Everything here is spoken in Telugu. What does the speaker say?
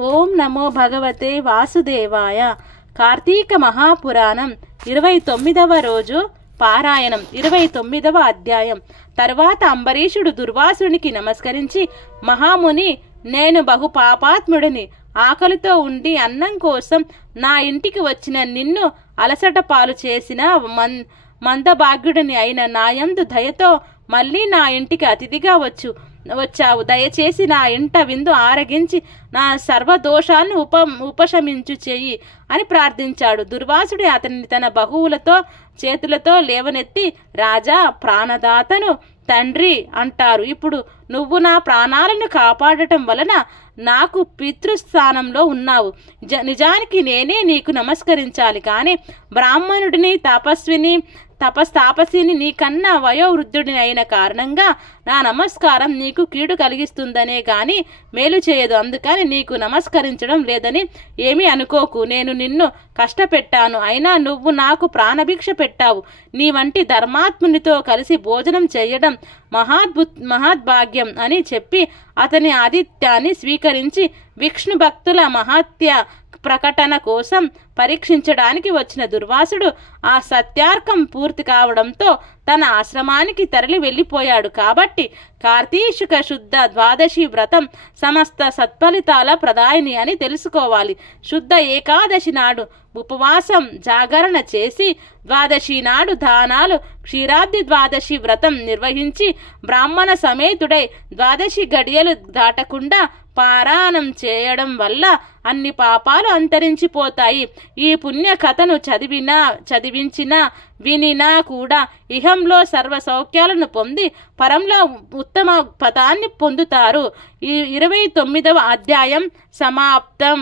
ఓం నమో భగవతే వాసుదేవాయ. కార్తీక మహాపురాణం 29వ రోజు పారాయణం 29వ అధ్యాయం. తరువాత అంబరీషుడు దుర్వాసునికి నమస్కరించి, మహాముని, నేను బహు పాపాత్ముడిని. ఆకలితో ఉండి అన్నం కోసం నా ఇంటికి వచ్చిన నిన్ను అలసట పాలు చేసిన మందభాగ్యుడిని అయిన నాయందు దయతో మళ్ళీ నా ఇంటికి అతిథిగా వచ్చావు. దయచేసి నా ఇంట విందు ఆరగించి నా సర్వదోషాలను ఉపశమించు చెయ్యి అని ప్రార్థించాడు. దుర్వాసుడు అతనిని తన బహువులతో చేతులతో లేవనెత్తి, రాజా, ప్రాణదాతను తండ్రి అంటారు. ఇప్పుడు నువ్వు నా ప్రాణాలను కాపాడటం వలన నాకు పితృస్థానంలో ఉన్నావు. నిజానికి నేనే నీకు నమస్కరించాలి, కానీ బ్రాహ్మణుడిని తపస్తాపసిని నీకన్నా వయోవృద్ధుడిని అయిన కారణంగా నా నమస్కారం నీకు కీడు కలిగిస్తుందనే గాని మేలు చేయదు. అందుకని నీకు నమస్కరించడం లేదని ఏమీ అనుకోకు. నేను నిన్ను కష్టపెట్టాను, అయినా నువ్వు నాకు ప్రాణభిక్ష పెట్టావు. నీ వంటి ధర్మాత్మునితో కలిసి భోజనం చేయడం మహాద్భాగ్యం అని చెప్పి అతని ఆతిథ్యాన్ని స్వీకరించి విష్ణు భక్తుల మహాత్య ప్రకటన కోసం పరీక్షించడానికి వచ్చిన దుర్వాసుడు ఆ సత్యార్కం పూర్తి కావడంతో తన ఆశ్రమానికి తరలి వెళ్ళిపోయాడు. కాబట్టి కార్తీక శుద్ధ ద్వాదశి వ్రతం సమస్త సత్ఫలితాల ప్రదాయిని అని తెలుసుకోవాలి. శుద్ధ ఏకాదశి నాడు ఉపవాసం జాగరణ చేసి ద్వాదశి నాడు దానాలు క్షీరాబ్ది ద్వాదశి వ్రతం నిర్వహించి బ్రాహ్మణ సమేతుడై ద్వాదశి గడియలు దాటకుండా పారాయణం చేయడం వల్ల అన్ని పాపాలు అంతరించిపోతాయి. ఈ పుణ్య కథను చదివించినా వినినా కూడా ఇహంలో సర్వ సౌఖ్యాలను పొంది పరంలో ఉత్తమ పదాన్ని పొందుతారు. ఈ 29వ అధ్యాయం సమాప్తం.